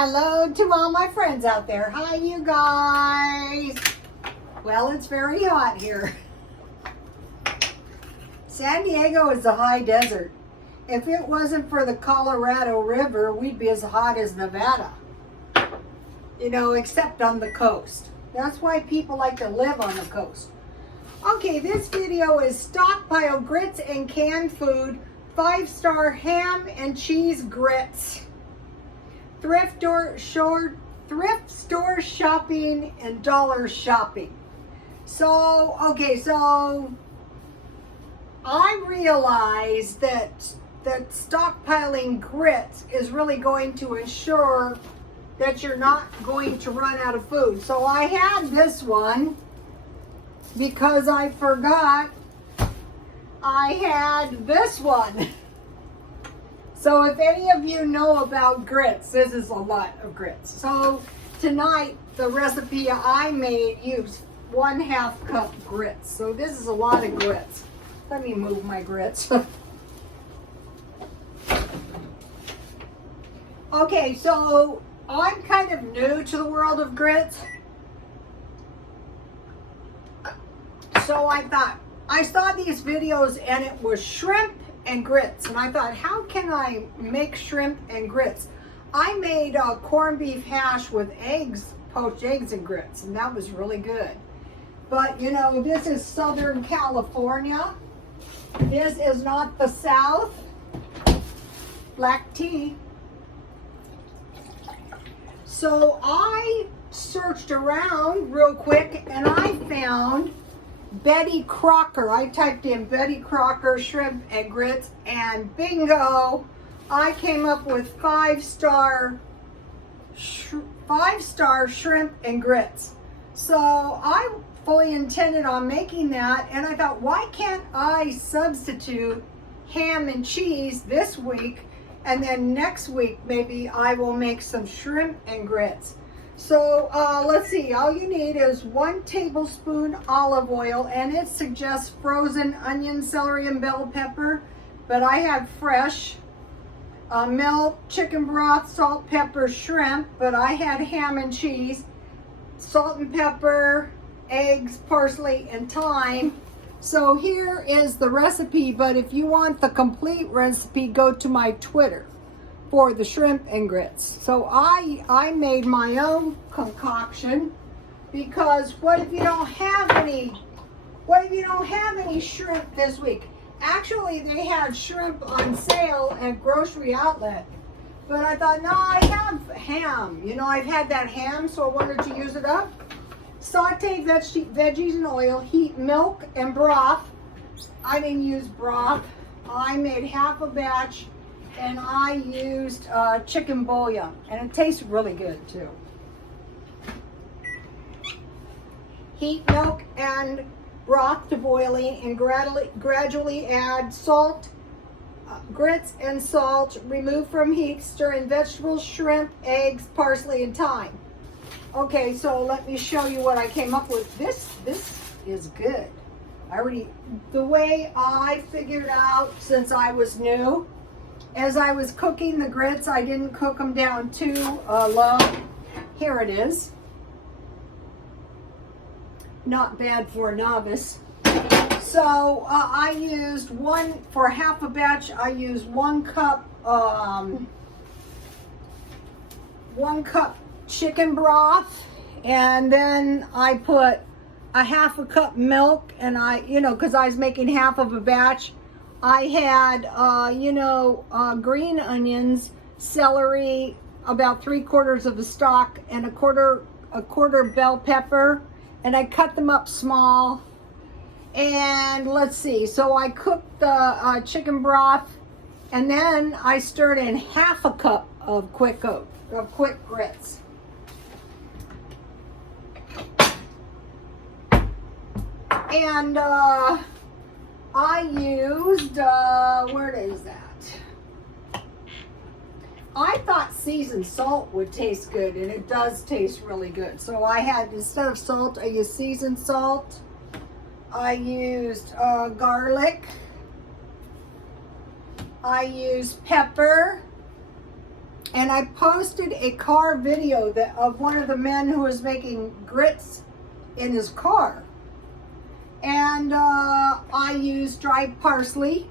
Hello to all my friends out there. Hi, you guys. Well, it's very hot here. San Diego is a high desert. If it wasn't for the Colorado River, we'd be as hot as Nevada. You know, except on the coast. That's why people like to live on the coast. Okay, this video is Stockpile grits and canned food, 5-star ham and cheese grits. Thrift store shopping and dollar shopping. So I realized that stockpiling grits is really going to ensure that you're not going to run out of food. So I had this one because I forgot I had this one. So if any of you know about grits, this is a lot of grits. So tonight, the recipe I made used 1/2 cup grits. So this is a lot of grits. Let me move my grits. Okay, so I'm kind of new to the world of grits. So I saw these videos and it was shrimp and grits, and I thought, how can I make shrimp and grits? I made a corned beef hash with eggs, poached eggs and grits, and that was really good. But you know, this is Southern California. This is not the South. Black tea. So I searched around real quick and I found Betty Crocker. I typed in Betty Crocker shrimp and grits, and bingo, I came up with 5-star shrimp and grits. So I fully intended on making that, and I thought, why can't I substitute ham and cheese this week, and then next week maybe I will make some shrimp and grits. So let's see, all you need is 1 tablespoon olive oil, and it suggests frozen onion, celery, and bell pepper, but I have fresh. Milk, chicken broth, salt, pepper, shrimp, but I had ham and cheese, salt and pepper, eggs, parsley, and thyme. So here is the recipe, but if you want the complete recipe, go to my Twitter for the shrimp and grits. So I made my own concoction, because what if you don't have any shrimp this week? Actually, they had shrimp on sale at Grocery Outlet, but I thought, no, I have ham. You know, I've had that ham, so I wanted to use it up. Saute veggies in oil, heat milk and broth. I didn't use broth. I made half a batch, and I used chicken bouillon, and it tastes really good too. Heat milk and broth to boiling, and gradually add salt, grits and salt. Remove from heat, stir in vegetables, shrimp, eggs, parsley, and thyme. Okay, so let me show you what I came up with. This is good. The way I figured out, since I was new, as I was cooking the grits, I didn't cook them down too low. Here it is. Not bad for a novice. So I used for half a batch, I used 1 cup chicken broth, and then I put a half a cup milk, and because I was making half of a batch, I had, green onions, celery, about 3/4 of a stalk, and a quarter bell pepper, and I cut them up small. And let's see, so I cooked the chicken broth, and then I stirred in half a cup of quick grits. And I used, where is that? I thought seasoned salt would taste good, and it does taste really good. So I had, instead of salt, I used seasoned salt. I used garlic. I used pepper. And I posted a car video of one of the men who was making grits in his car. And I used dried parsley.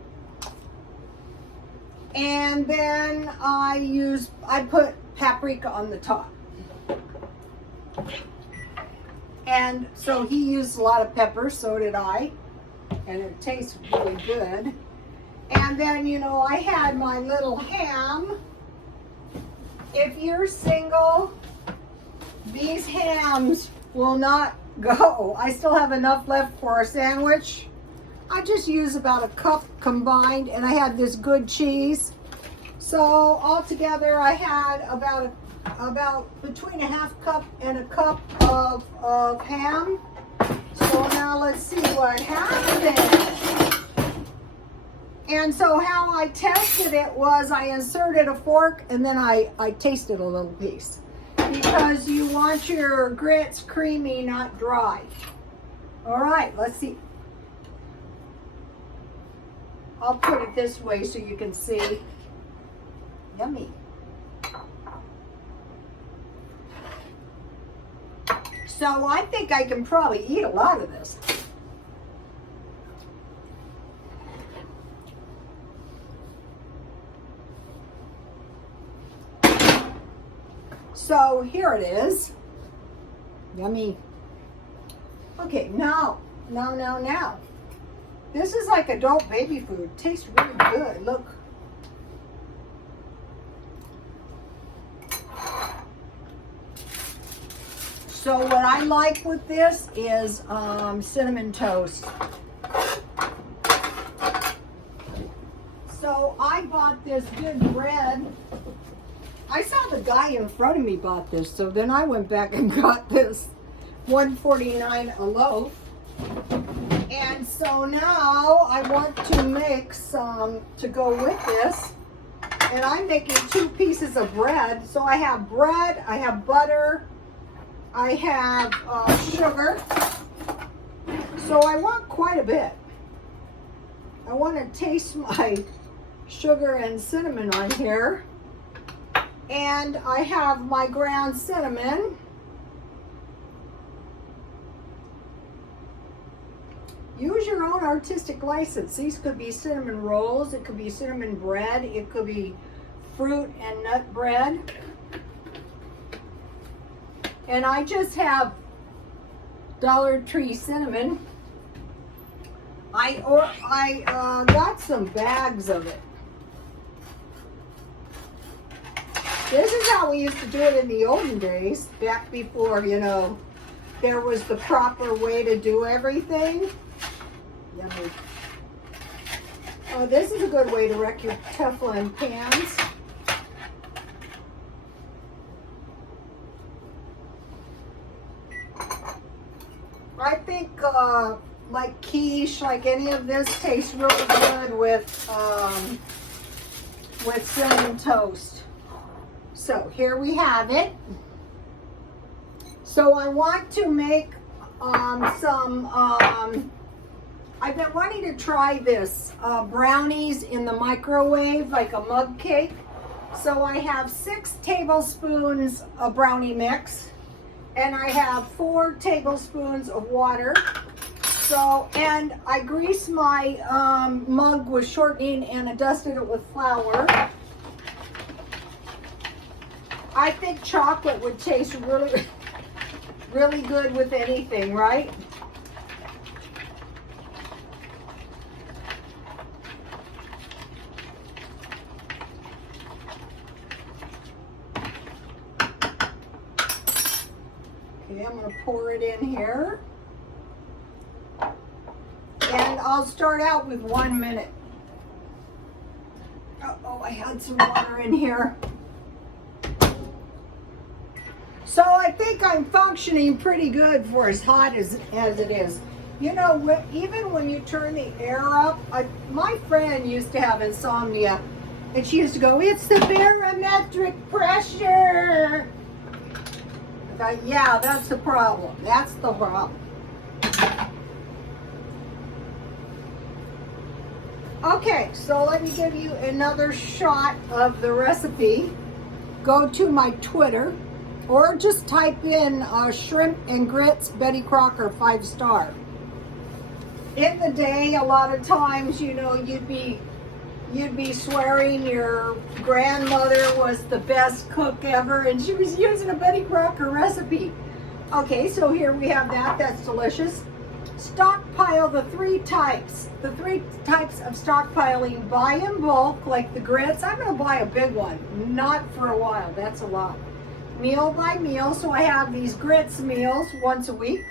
And then I put paprika on the top. And so he used a lot of pepper, so did I. And it tastes really good. And then, you know, I had my little ham. If you're single, these hams will not go. I still have enough left for a sandwich. I just use about a cup combined, and I had this good cheese. So altogether I had about between a half cup and a cup of ham. So now let's see what happened. And so how I tested it was I inserted a fork and then I tasted a little piece. Because you want your grits creamy, not dry. All right, let's see. I'll put it this way so you can see. Yummy. So I think I can probably eat a lot of this. So here it is. Yummy. Okay, now. This is like adult baby food. Tastes really good. Look. So what I like with this is cinnamon toast. So I bought this good bread. I saw the guy in front of me bought this, so then I went back and got this $1.49 a loaf. And so now I want to make some to go with this. And I'm making 2 pieces of bread. So I have bread, I have butter, I have sugar. So I want quite a bit. I want to taste my sugar and cinnamon on here. And I have my ground cinnamon. Use your own artistic license. These could be cinnamon rolls, it could be cinnamon bread, it could be fruit and nut bread. And I just have Dollar Tree cinnamon. I got some bags of it. This is how we used to do it in the olden days, back before, you know, there was the proper way to do everything. Yummy. Oh, this is a good way to wreck your Teflon pans. I think like quiche, like any of this, tastes really good with cinnamon toast. So here we have it. So I want to make I've been wanting to try this brownies in the microwave, like a mug cake. So I have 6 tablespoons of brownie mix, and I have 4 tablespoons of water. So, and I greased my mug with shortening and I dusted it with flour. I think chocolate would taste really, really good with anything, right? Okay, I'm going to pour it in here. And I'll start out with 1 minute. Oh, I had some water in here. So I think I'm functioning pretty good for as hot as it is. You know, even when you turn the air up, my friend used to have insomnia, and she used to go, "It's the barometric pressure." I thought, yeah, that's the problem. That's the problem. Okay, so let me give you another shot of the recipe. go to my Twitter or just type in shrimp and grits Betty Crocker 5-star. In the day, a lot of times, you know, you'd be swearing your grandmother was the best cook ever, and she was using a Betty Crocker recipe. Okay, so here we have that. That's delicious. Stockpile, the three types of stockpiling. Buy in bulk, like the grits. I'm going to buy a big one, not for a while. That's a lot. Meal by meal, so I have these grits meals once a week.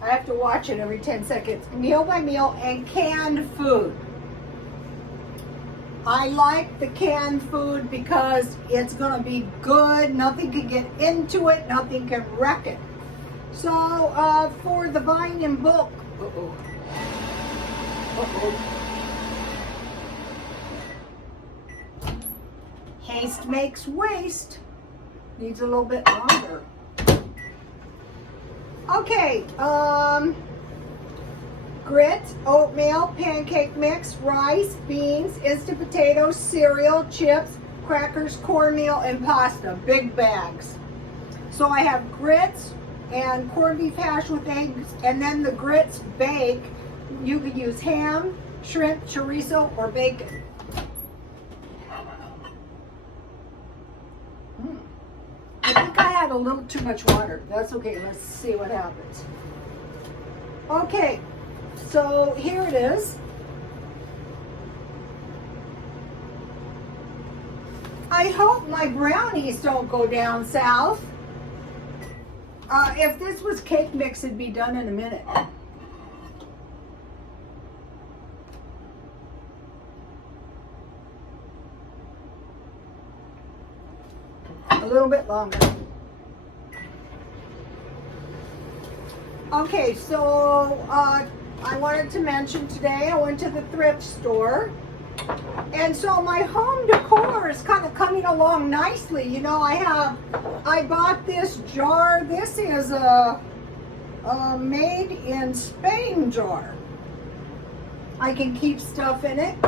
I have to watch it every 10 seconds. Meal by meal, and canned food. I like the canned food because it's going to be good. Nothing can get into it. Nothing can wreck it. So for the buying in bulk. Haste makes waste. Needs a little bit longer. Okay, grits, oatmeal, pancake mix, rice, beans, instant potatoes, cereal, chips, crackers, cornmeal, and pasta. Big bags. So I have grits and corned beef hash with eggs, and then the grits bake. You could use ham, shrimp, chorizo, or bacon. I think I had a little too much water. That's okay. Let's see what happens. Okay, so here it is. I hope my brownies don't go down south. If this was cake mix, it'd be done in a minute. A little bit longer. Okay, so I wanted to mention today I went to the thrift store, and so my home decor is kind of coming along nicely. You know, I bought this jar. This is a made in Spain jar. I can keep stuff in it.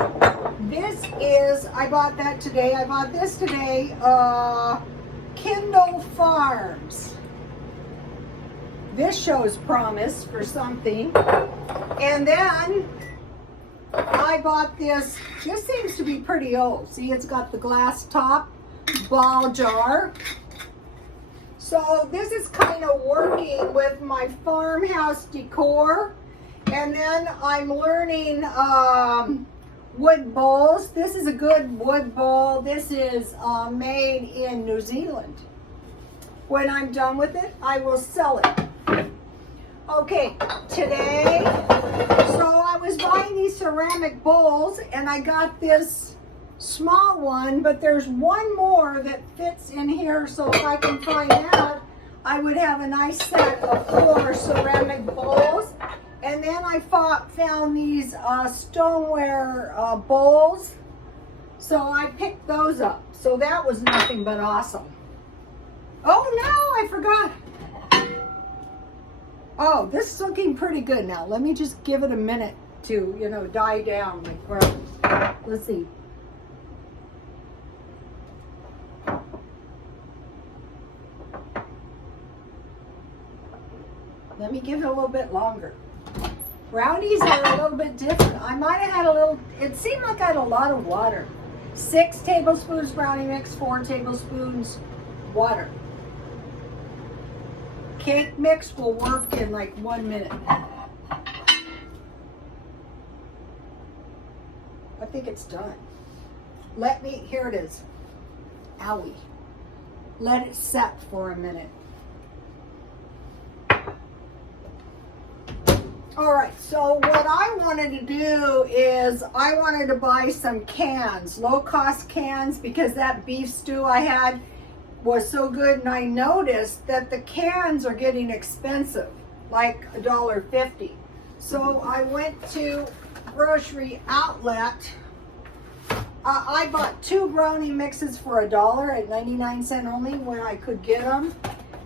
This is, I bought that today. I bought this today. Kindle Farms. This shows promise for something. And then I bought this. This seems to be pretty old. See, it's got the glass top ball jar. So this is kind of working with my farmhouse decor. And then I'm learning wood bowls. This is a good wood bowl. This is made in New Zealand. When I'm done with it, I will sell it. Okay, today, so I was buying these ceramic bowls, and I got this small one, but there's one more that fits in here, so if I can find that, I would have a nice set of 4 ceramic bowls. And then I found these stoneware bowls, so I picked those up. So that was nothing but awesome. Oh no, I forgot. Oh, this is looking pretty good now. Let me just give it a minute to, you know, die down. Let's see. Let me give it a little bit longer. Brownies are a little bit different. I might have had a little, it seemed like I had a lot of water. 6 tablespoons brownie mix, 4 tablespoons water. Cake mix will work in like 1 minute. I think it's done. Here it is. Owie. Let it set for a minute. All right, so what I wanted to do is I wanted to buy some cans, low-cost cans, because that beef stew I had was so good, and I noticed that the cans are getting expensive, like $1.50. So I went to Grocery Outlet. I bought 2 brownie mixes for $1 at 99 cents only when I could get them.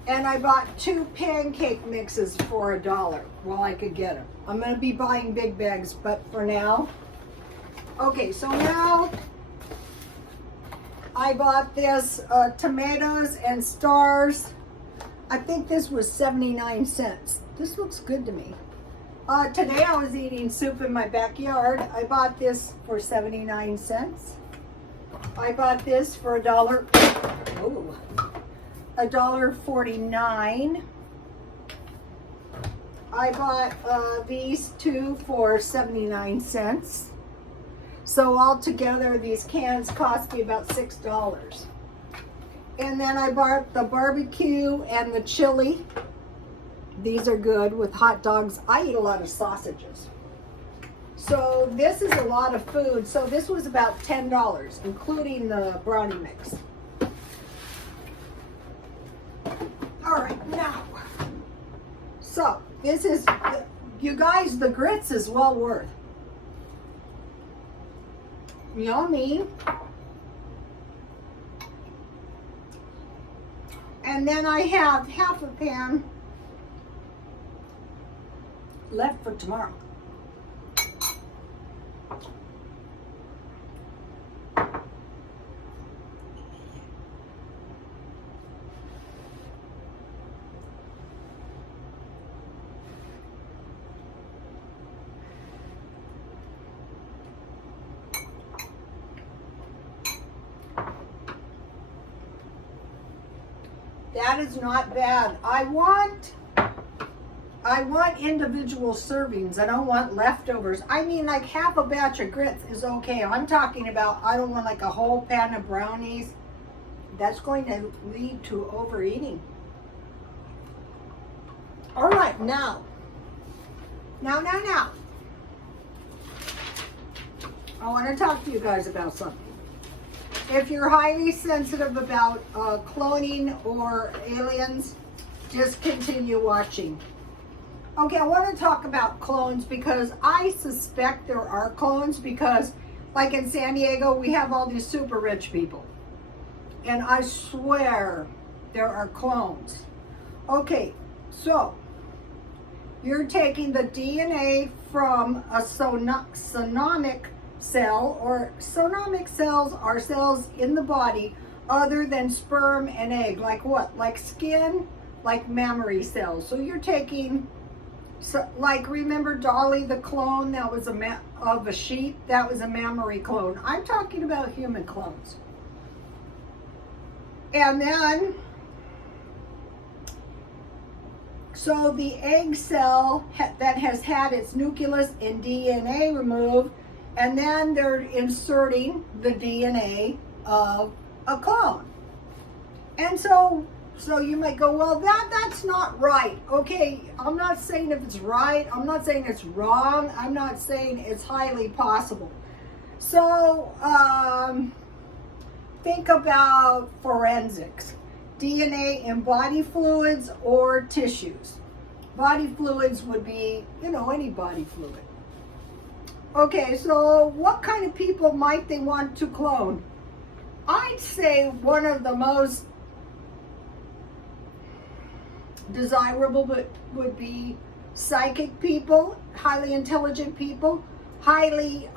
And I bought 2 pancake mixes for $1 while I could get them. I'm gonna be buying big bags, but for now. Okay, so now I bought this tomatoes and stars. I think this was 79 cents. This looks good to me. Today I was eating soup in my backyard. I bought this for 79 cents. I bought this for $1. Oh, $1.49. I bought these 2 for 79 cents. So altogether, these cans cost me about $6. And then I bought the barbecue and the chili. These are good with hot dogs. I eat a lot of sausages. So this is a lot of food. So this was about $10, including the brownie mix. All right, now. So this is, you guys, the grits is well worth. Yummy. And then I have half a pan left for tomorrow. That is not bad. I want individual servings. I don't want leftovers. I mean, like half a batch of grits is okay. I'm talking about, I don't want like a whole pan of brownies. That's going to lead to overeating. All right, now. I want to talk to you guys about something. If you're highly sensitive about cloning or aliens, just continue watching. Okay, I want to talk about clones because I suspect there are clones because, like in San Diego, we have all these super rich people. And I swear there are clones. Okay, so you're taking the DNA from a sonomic cell, or sonomic cells are cells in the body other than sperm and egg. Like what? Like skin, like mammary cells. So you're taking, so like remember Dolly the clone that was of a sheep? That was a mammary clone. I'm talking about human clones. And then, so the egg cell that has had its nucleus and DNA removed, and then they're inserting the DNA of a clone. And so you might go, well, that's not right. Okay, I'm not saying if it's right. I'm not saying it's wrong. I'm not saying it's highly possible. So think about forensics. DNA in body fluids or tissues. Body fluids would be, any body fluid. Okay, so what kind of people might they want to clone? I'd say one of the most desirable would be psychic people, highly intelligent people, highly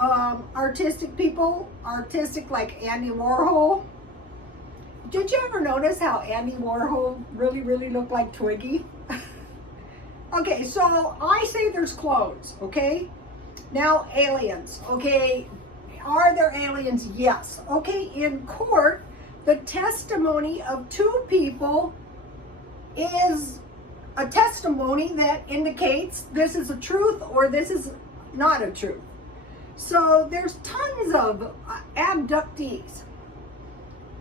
artistic people, artistic like Andy Warhol. Did you ever notice how Andy Warhol really looked like Twiggy? Okay, so I say there's clones, okay? Now, aliens, okay? Are there aliens? Yes. Okay, in court, the testimony of 2 people is a testimony that indicates this is a truth or this is not a truth. So there's tons of abductees.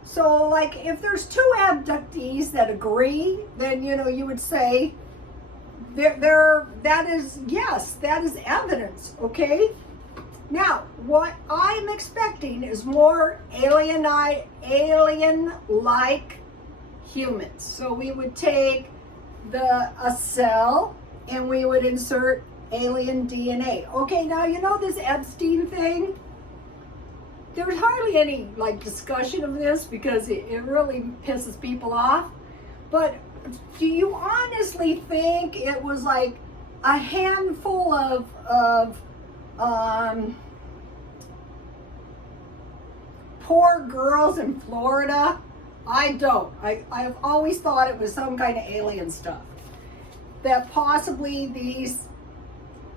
So like if there's 2 abductees that agree, then you would say that is evidence, okay? Now, what I'm expecting is more alien-like humans. So we would take a cell and we would insert alien DNA. Okay, now this Epstein thing, there's hardly any discussion of this because it really pisses people off. But do you honestly think it was like a handful of poor girls in Florida? I don't. I've always thought it was some kind of alien stuff. That possibly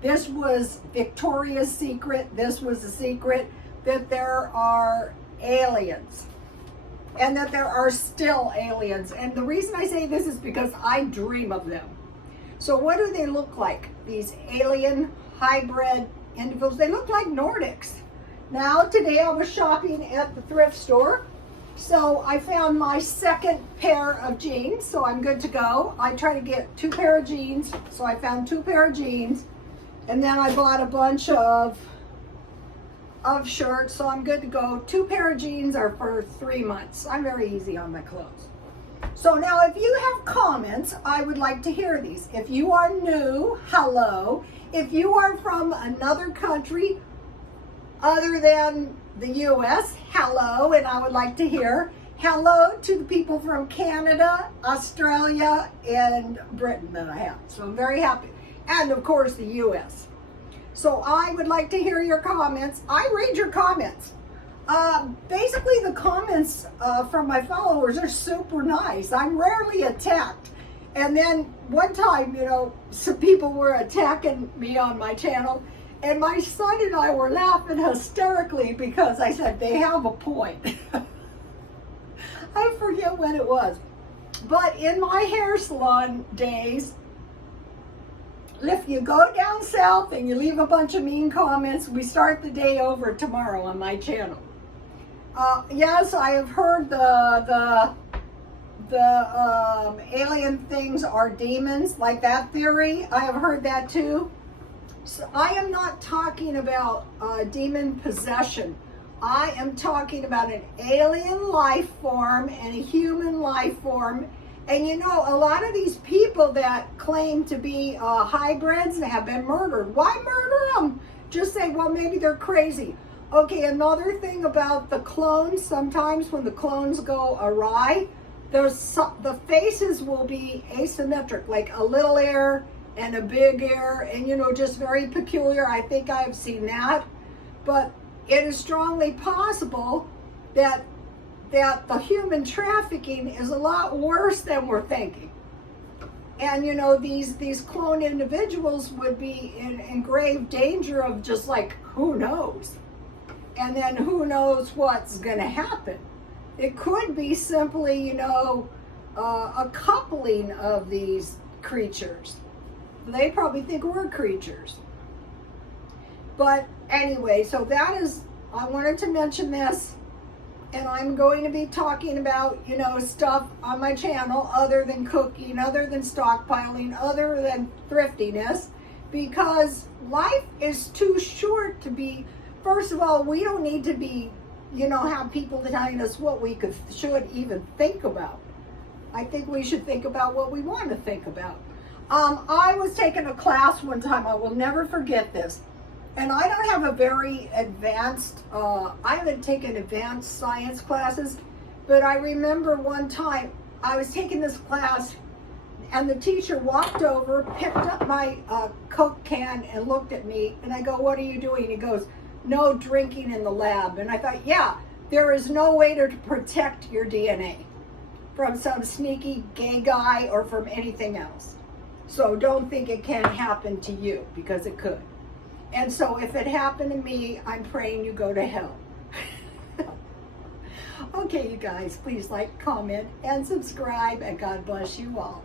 this was Victoria's Secret, this was a secret, that there are aliens. And that there are still aliens. And the reason I say this is because I dream of them. So what do they look like? These alien hybrid individuals. They look like Nordics. Now, today I was shopping at the thrift store. So I found my second pair of jeans. So I'm good to go. I try to get 2 pair of jeans. So I found 2 pair of jeans. And then I bought a bunch of shirts, so I'm good to go. 2 pair of jeans are for 3 months. I'm very easy on my clothes. So now if you have comments, I would like to hear these. If you are new, hello. If you are from another country other than the US, hello, and I would like to hear hello to the people from Canada, Australia, and Britain that I have. So I'm very happy. And of course the US. So I would like to hear your comments. I read your comments. Basically the comments from my followers are super nice. I'm rarely attacked. And then one time, you know, some people were attacking me on my channel, and my son and I were laughing hysterically because I said, they have a point. I forget when it was. But in my hair salon days, if you go down south and you leave a bunch of mean comments, we start the day over tomorrow on my channel. Yes, I have heard the alien things are demons, like that theory. I have heard that too. So I am not talking about demon possession. I am talking about an alien life form and a human life form. And you know, a lot of these people that claim to be hybrids have been murdered. Why murder them? Just say, well, maybe they're crazy. Okay, another thing about the clones, sometimes when the clones go awry, the faces will be asymmetric, like a little ear and a big ear, and you know, just very peculiar. I think I've seen that. But it is strongly possible that the human trafficking is a lot worse than we're thinking. And you know, these cloned individuals would be in grave danger of just like, who knows? And then who knows what's gonna happen. It could be simply, you know, a coupling of these creatures. They probably think we're creatures. But anyway, so that is, I wanted to mention this. And I'm going to be talking about, you know, stuff on my channel other than cooking, other than stockpiling, other than thriftiness, because life is too short to be, first of all, we don't need to be, you know, have people telling us what we should even think about. I think we should think about what we want to think about. I was taking a class one time, I will never forget this. And I don't have a very advanced, I haven't taken advanced science classes, but I remember one time I was taking this class and the teacher walked over, picked up my Coke can and looked at me, and I go, what are you doing? He goes, no drinking in the lab. And I thought, yeah, there is no way to protect your DNA from some sneaky gay guy or from anything else. So don't think it can happen to you, because it could. And so if it happened to me, I'm praying you go to hell. Okay, you guys, please like, comment, and subscribe, and God bless you all.